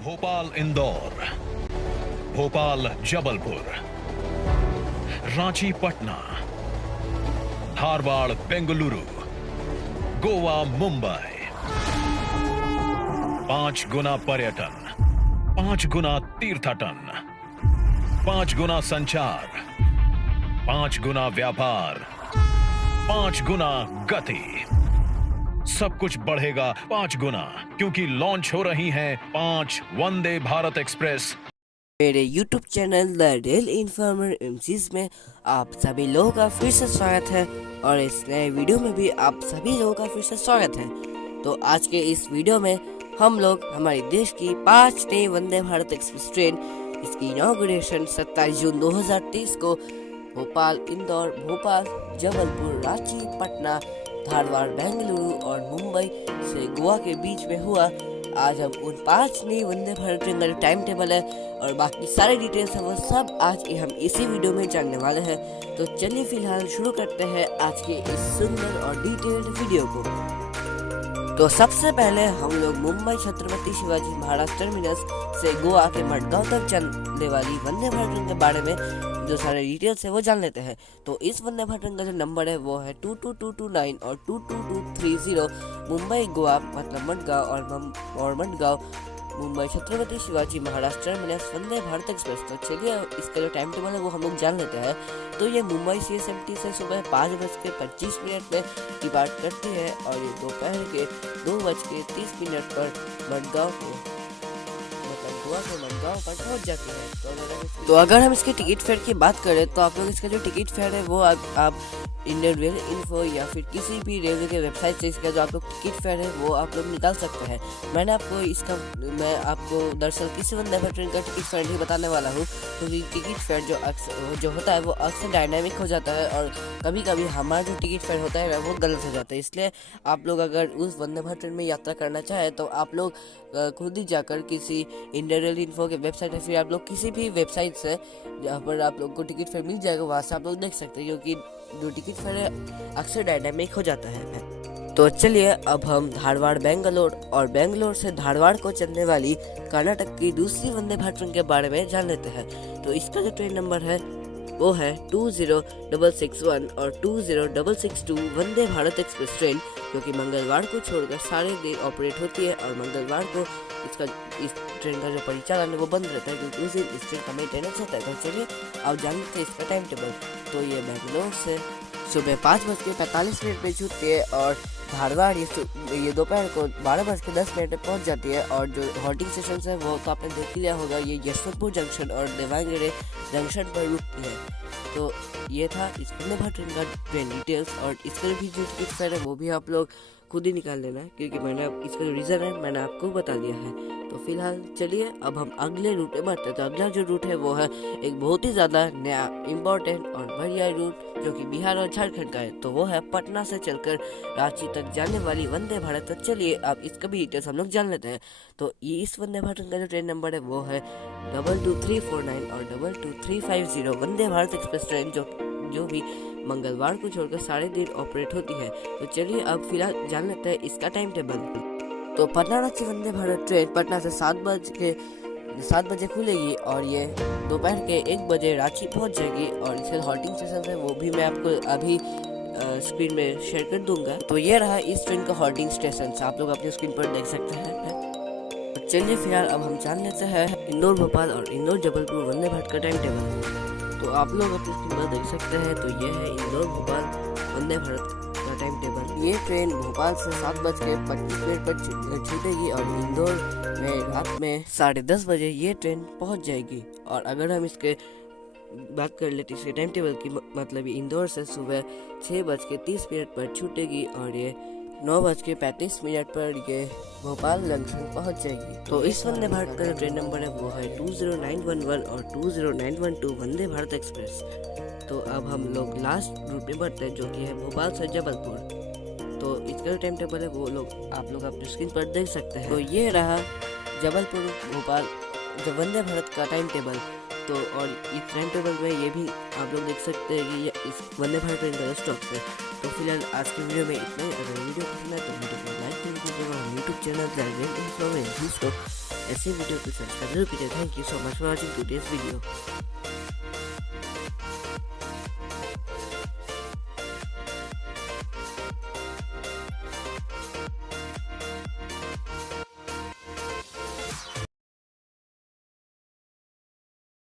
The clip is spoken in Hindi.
भोपाल इंदौर, भोपाल जबलपुर, रांची पटना, धारवाड़ बेंगलुरु, गोवा मुंबई। 5 गुना पर्यटन, 5 गुना तीर्थाटन, 5 गुना संचार, 5 गुना व्यापार, 5 गुना गति। सब कुछ बढ़ेगा 5 गुना, क्योंकि लॉन्च हो रही हैं 5 वंदे भारत एक्सप्रेस। मेरे YouTube channel the real informer MCs में आप सभी लोगों का फिर से स्वागत है और इस नए वीडियो में भी आप सभी लोगों का फिर से स्वागत है। तो आज के इस वीडियो में हम लोग हमारे देश की 5 नई वंदे भारत एक्सप्रेस ट्रेन, इसकी इनॉग्रेशन 27 जून 2023 को भोपाल इंदौर, भोपाल जबलपुर, रांची पटना, धारवाड़ बेंगलुरु और मुंबई से गोवा के बीच में हुआ। आज हम उन 5 नई वंदे भारत ट्रेन का जो टाइम टेबल है और बाकी सारे डिटेल्स है वो सब आज हम इसी वीडियो में जानने वाले हैं। तो चलिए फिलहाल शुरू करते हैं आज के इस सुंदर और डिटेल्ड वीडियो को। तो सबसे पहले हम लोग मुंबई छत्रपति शिवाजी महाराज टर्मिनस से गोवा के मडगांव तक चलने वाली वंदे भारत ट्रेन के बारे में जो सारे डिटेल्स है वो जान लेते हैं। तो इस वंदे भारत ट्रेन का जो नंबर है वो है 22229 और 22230। मुंबई गोवा मतलब मडगांव और मडगांव मुंबई छत्रपति शिवाजी महाराज टर्मिनस वंदे भारत एक्सप्रेस। तो चलिए इसका जो टाइम टेबल है वो हम लोग जान लेते हैं। तो ये मुंबई CSMT से सुबह 5:25 में डिपार्ट करती है और ये दोपहर के 2:30 पर मडगांव को गोवा से मडगांव पर पहुंच जाती है। तो अगर हम इसके टिकट फेयर की बात करें तो आप लोग इसका जो टिकट फेयर है वो आप इंडियन रेलवे इन्फो या फिर किसी भी रेलवे के वेबसाइट से इसका जो आप लोग टिकट फेयर है वो आप लोग निकाल सकते हैं। मैं आपको दरअसल किसी वंदे भारत ट्रेन का टिकट फेयर नहीं बताने वाला हूँ, क्योंकि टिकट फेयर जो होता है वो अक्सर डायनामिक हो जाता है और कभी कभी हमारा जो टिकट फेयर होता है वो गलत हो जाता है। इसलिए आप लोग अगर उस वंदे भारत ट्रेन में यात्रा करना चाहे तो आप लोग खुद ही जाकर किसी इंडियन रेलवे इन्फो के वेबसाइट या फिर आप लोग किसी भी वेबसाइट से जहाँ पर आप लोग को टिकट फेयर मिल जाएगा वहाँ से आप लोग देख सकते हैं, क्योंकि जो टिकट फेयर है अक्सर डायनामिक हो जाता है। तो चलिए अब हम धारवाड़ बेंगलोर और बेंगलोर से धारवाड़ को चलने वाली कर्नाटक की दूसरी वंदे भारत ट्रेन के बारे में जान लेते हैं। तो इसका जो ट्रेन नंबर है वो है 20661 और 20662 वंदे भारत एक्सप्रेस ट्रेन, जो कि मंगलवार को छोड़कर सारे दिन ऑपरेट होती है और मंगलवार को इस ट्रेन का जो परिचालन है वो बंद रहता है, क्योंकि उस दिन इस ट्रेन का मेंटेनेंस होता है। तो चलिए अब जानते हैं इसका टाइम टेबल। तो ये बेंगलोर से सुबह 5:45 में छूटती है और धारवाड़ ये दोपहर को 12:10 पे पहुंच जाती है। और जो हॉल्टिंग स्टेशन है वो तो आपने देख लिया होगा, ये यशवंतपुर जंक्शन और देवांगरे जंक्शन पर रुकती है। तो ये था इस वंदे भारत ट्रेन का ट्रेन डिटेल्स और इसका भी जो टिकट फेयर है वो भी आप लोग खुद ही निकाल लेना है, क्योंकि इसका जो रीज़न है मैंने आपको बता दिया है। तो फिलहाल चलिए अब हम अगले रूट में बढ़ते हैं। तो अगला जो रूट है वो है एक बहुत ही ज़्यादा नया इम्पोर्टेंट और बढ़िया रूट जो कि बिहार और झारखंड का है। तो वो है पटना से चलकर रांची तक जाने वाली वंदे भारत। तो चलिए अब इसका भी डिटेल्स हम लोग जान लेते हैं। तो ये इस वंदे भारत का जो ट्रेन नंबर है वो है 22349 और 22350 वंदे भारत एक्सप्रेस ट्रेन, जो भी मंगलवार को छोड़कर सारे दिन ऑपरेट होती है। तो चलिए अब फिलहाल जान लेते हैं इसका टाइम टेबल। तो पटना रांची वंदे भारत ट्रेन पटना से 7 बजे खुलेगी और ये दोपहर के 1 बजे रांची पहुंच जाएगी। और इसके हॉल्टिंग स्टेशन है वो भी मैं आपको अभी स्क्रीन में शेयर कर दूंगा। तो ये रहा इस ट्रेन का हॉल्टिंग स्टेशन, आप लोग अपनी स्क्रीन पर देख सकते हैं। तो चलिए फिलहाल अब हम जान लेते हैं इंदौर भोपाल और इंदौर जबलपुर वंदे भारत का टाइम टेबल। तो आप लोग अपनी स्क्रीन पर देख सकते हैं। तो ये है इंदौर भोपाल वंदे भारत का टाइम टेबल। ये ट्रेन भोपाल से 7:25 पर छूटेगी और इंदौर में रात में 10:30 बजे ये ट्रेन पहुंच जाएगी। और अगर हम इसके बात कर लेते इसके टाइम टेबल की, मतलब ये इंदौर से सुबह 6:30 पर छूटेगी और ये 9:35 पर ये भोपाल जंक्शन पहुंच जाएगी। तो इस वंदे भारत का जो ट्रेन नंबर है वो है 20911 और 20912 वंदे भारत एक्सप्रेस। तो अब हम लोग लास्ट रूट में बढ़ते हैं, जो कि है भोपाल से जबलपुर। तो इसका जो टाइम टेबल है वो आप लोग अपनी स्क्रीन पर देख सकते हैं। तो ये रहा जबलपुर भोपाल जो वंदे भारत का टाइम टेबल। तो और इस टाइम टेबल में ये भी आप लोग देख सकते हैं कि इस वंदे भारत ट्रेन का स्टॉप है। तो फिलहाल आज की वीडियो में इतना ही। अगर वीडियो पसंद है तो वीडियो को लाइक कर दीजिएगा और यूट्यूब चैनल को ऐसे वीडियो के लिए सब्सक्राइब जरूर कीजिए। Thank you so much for watching today's video.